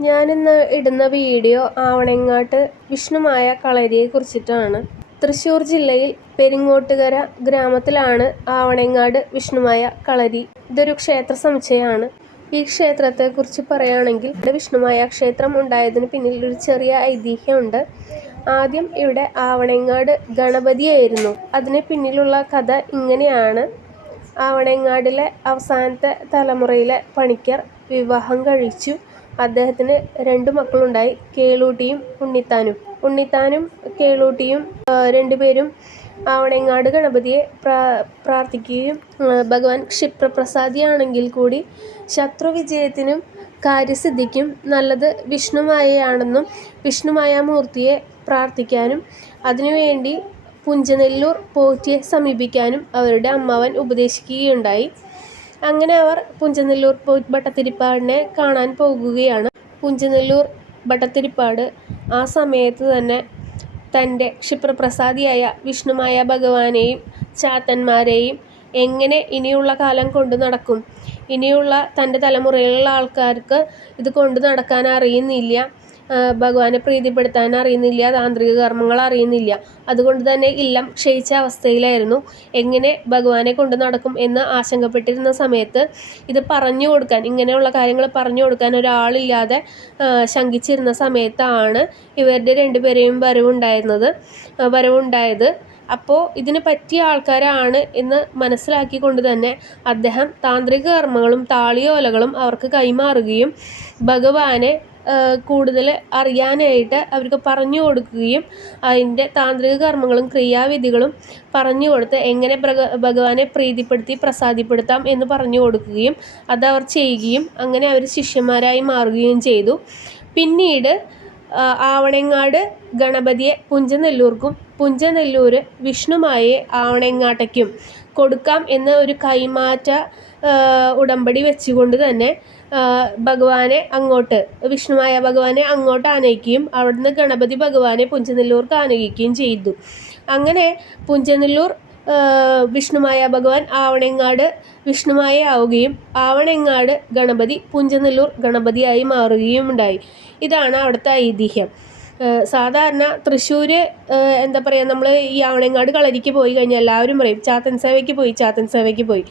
ഞാനിന്ന് ഇടുന്ന വീഡിയോ ആവണങ്ങാട്ട് വിഷ്ണുമായ കളരിയെ കുറിച്ചിട്ടാണ് തൃശ്ശൂർ ജില്ലയിൽ പെരിങ്ങോട്ടുകര ഗ്രാമത്തിലാണ് ആവണങ്ങാട് വിഷ്ണുമായ കളരി. ഇതൊരു ക്ഷേത്ര സമുച്ചയമാണ്. ഈ ക്ഷേത്രത്തെക്കുറിച്ച് പറയുകയാണെങ്കിൽ ഇവിടെ വിഷ്ണുമായ ക്ഷേത്രം ഉണ്ടായതിന് പിന്നിൽ ഒരു ചെറിയ ഐതിഹ്യമുണ്ട്. ആദ്യം ഇവിടെ ആവണങ്ങാട് ഗണപതിയായിരുന്നു. അതിന് പിന്നിലുള്ള കഥ ഇങ്ങനെയാണ്. ആവണങ്ങാടിലെ അവസാനത്തെ തലമുറയിലെ പണിക്കർ വിവാഹം കഴിച്ചു. അദ്ദേഹത്തിന് രണ്ട് മക്കളുണ്ടായി കേളൂട്ടിയും ഉണ്ണിത്താനും. ഉണ്ണിത്താനും കേളൂട്ടിയും രണ്ടുപേരും ആവണങ്ങാട് ഗണപതിയെ പ്രാ പ്രാർത്ഥിക്കുകയും ഭഗവാൻ ക്ഷിപ്രപ്രസാദിയാണെങ്കിൽ കൂടി ശത്രുവിജയത്തിനും കാര്യസിദ്ധിക്കും നല്ലത് വിഷ്ണുമായയാണെന്നും വിഷ്ണുമായ മൂർത്തിയെ പ്രാർത്ഥിക്കാനും അതിനുവേണ്ടി പുഞ്ചനെല്ലൂർ പോറ്റിയെ സമീപിക്കാനും അവരുടെ അമ്മാവൻ ഉപദേശിക്കുകയുണ്ടായി. അങ്ങനെ അവർ പുഞ്ചനെല്ലൂർ ഭട്ടത്തിരിപ്പാടിനെ കാണാൻ പോകുകയാണ്. പുഞ്ചനെല്ലൂർ ഭട്ടത്തിരിപ്പാട് ആ സമയത്ത് തന്നെ തന്റെ ക്ഷിപ്രപ്രസാദിയായ വിഷ്ണുമായ ഭഗവാനെയും ചാത്തന്മാരെയും എങ്ങനെ ഇനിയുള്ള കാലം കൊണ്ടു നടക്കും? ഇനിയുള്ള തന്റെ തലമുറയിലുള്ള ആൾക്കാർക്ക് ഇത് കൊണ്ടു നടക്കാൻ അറിയുന്നില്ല. ഭഗവാനെ പ്രീതിപ്പെടുത്താൻ അറിയുന്നില്ല താന്ത്രിക കർമ്മങ്ങൾ അറിയുന്നില്ല. അതുകൊണ്ട് തന്നെ ഇല്ലം ക്ഷയിച്ച അവസ്ഥയിലായിരുന്നു. എങ്ങനെ ഭഗവാനെ കൊണ്ട് നടക്കും എന്ന് ആശങ്കപ്പെട്ടിരുന്ന സമയത്ത് ഇത് പറഞ്ഞു കൊടുക്കാൻ ഇങ്ങനെയുള്ള കാര്യങ്ങൾ പറഞ്ഞു കൊടുക്കാൻ ഒരാളില്ലാതെ ശങ്കിച്ചിരുന്ന സമയത്താണ് ഇവരുടെ രണ്ടുപേരെയും വരവുണ്ടായിരുന്നത് വരവുണ്ടായത്. അപ്പോൾ ഇതിന് പറ്റിയ ആൾക്കാരാണ് എന്ന് മനസ്സിലാക്കിക്കൊണ്ട് തന്നെ അദ്ദേഹം താന്ത്രിക കർമ്മങ്ങളും താളിയോലകളും അവർക്ക് കൈമാറുകയും ഭഗവാനെ കൂടുതൽ അറിയാനായിട്ട് അവർക്ക് പറഞ്ഞു കൊടുക്കുകയും അതിന്റെ താന്ത്രിക കർമ്മങ്ങളും ക്രിയാവിധികളും പറഞ്ഞു കൊടുത്ത് എങ്ങനെ ഭഗവാനെ പ്രീതിപ്പെടുത്തി പ്രസാദിപ്പെടുത്താം എന്ന് പറഞ്ഞു കൊടുക്കുകയും അതവർ ചെയ്യുകയും അങ്ങനെ അവർ ശിഷ്യന്മാരായി മാറുകയും ചെയ്തു. പിന്നീട് ആവണങ്ങാട് ഗണപതിയെ പുഞ്ചനെല്ലൂർക്കും പുഞ്ചനെല്ലൂർ വിഷ്ണുമായെ ആവണങ്ങാട്ടയ്ക്കും കൊടുക്കാം എന്ന ഒരു കൈമാറ്റ ഉടമ്പടി വെച്ചുകൊണ്ട് തന്നെ ഭഗവാനെ അങ്ങോട്ട് വിഷ്ണുവായ ഭഗവാനെ അങ്ങോട്ട് ആനയിക്കുകയും അവിടുന്ന് ഗണപതി ഭഗവാനെ പുഞ്ചനെല്ലൂർക്ക് ആനയിക്കുകയും ചെയ്തു. അങ്ങനെ പുഞ്ചനെല്ലൂർ വിഷ്ണുമായ ഭഗവാൻ ആവണങ്ങാട് വിഷ്ണുമായ ആവുകയും ആവണങ്ങാട് ഗണപതി പുഞ്ചനെല്ലൂർ ഗണപതിയായി മാറുകയും ഉണ്ടായി. ഇതാണ് അവിടുത്തെ ഐതിഹ്യം. സാധാരണ തൃശ്ശൂർ എന്താ പറയുക നമ്മൾ ഈ ആവണങ്ങാട് കളരിക്ക് പോയി കഴിഞ്ഞാൽ എല്ലാവരും പറയും ചാത്തൻ സേവയ്ക്ക് പോയി ചാത്തൻ സേവയ്ക്ക് പോയി.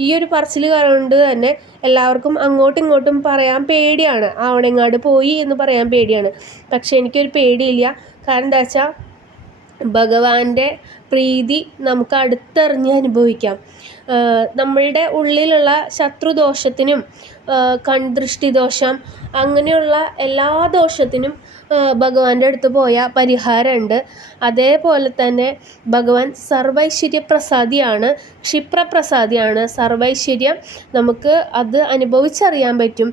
ഈ ഒരു പറച്ചിൽ കൊണ്ട് തന്നെ എല്ലാവർക്കും അങ്ങോട്ടും ഇങ്ങോട്ടും പറയാൻ പേടിയാണ്. ആവണങ്ങാട് പോയി എന്ന് പറയാൻ പേടിയാണ്. പക്ഷേ എനിക്കൊരു പേടിയില്ല. കാരണം എന്താ വെച്ചാൽ ഭഗവാന്റെ പ്രീതി നമുക്ക് അടുത്തറിഞ്ഞ് അനുഭവിക്കാം. നമ്മളുടെ ഉള്ളിലുള്ള ശത്രുദോഷത്തിനും കൺദൃഷ്ടി ദോഷം അങ്ങനെയുള്ള എല്ലാ ദോഷത്തിനും ഭഗവാന്റെ അടുത്ത് പോയ പരിഹാരമുണ്ട്. അതേപോലെ തന്നെ ഭഗവാൻ സർവൈശ്വര്യ പ്രസാദിയാണ് ക്ഷിപ്രപ്രസാദിയാണ്. സർവൈശ്വര്യം നമുക്ക് അത് അനുഭവിച്ചറിയാൻ പറ്റും.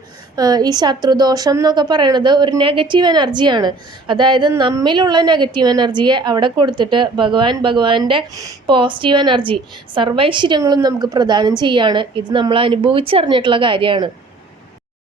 ഈ ശത്രുദോഷം എന്നൊക്കെ പറയണത് ഒരു നെഗറ്റീവ് എനർജിയാണ്. അതായത് നമ്മിലുള്ള നെഗറ്റീവ് എനർജിയെ അവിടെ കൊടുത്തിട്ട് ഭഗവാൻ ഭഗവാൻ ഭഗവാന്റെ പോസിറ്റീവ് എനർജി സർവൈശ്വര്യങ്ങളും നമുക്ക് പ്രദാനം ചെയ്യാണ്. ഇത് നമ്മൾ അനുഭവിച്ചറിഞ്ഞിട്ടുള്ള കാര്യമാണ്.